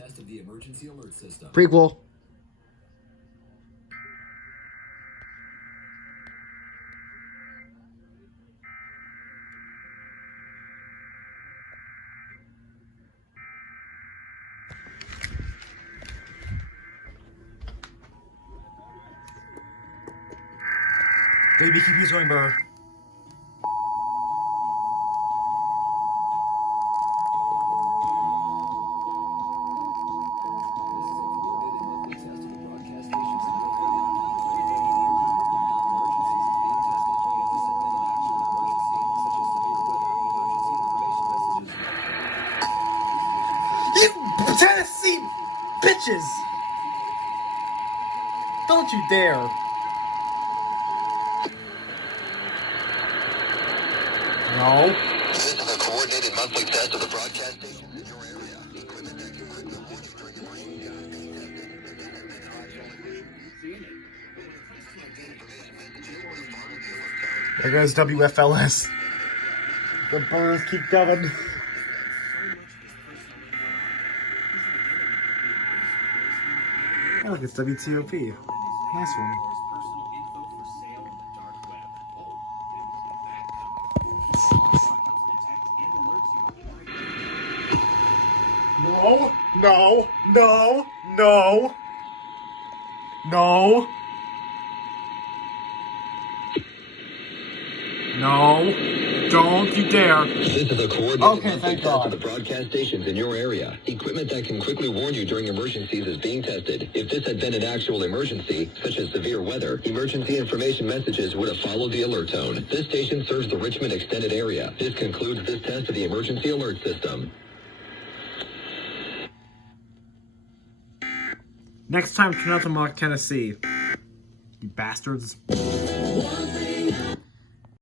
test of the emergency alert system. Prequel. WBQB is going burr. You Tennessee bitches! Don't you dare! No. This is a coordinated monthly test of the broadcast stations in your area. Equipment that can quickly warn you during a rain is being tested. There goes WFLS. The burrs keep coming. Oh, look, it's WTOP. Nice one. No, no, no, no, no, no, don't you dare. This is a coordinated monthly test of the broadcast stations in your area. Equipment that can quickly warn you during emergencies is being tested. If this had been an actual emergency, such as severe weather, emergency information messages would have followed the alert tone. This station serves the Richmond extended area. This concludes this test of the emergency alert system. Next time, turn out to mock Tennessee. You bastards.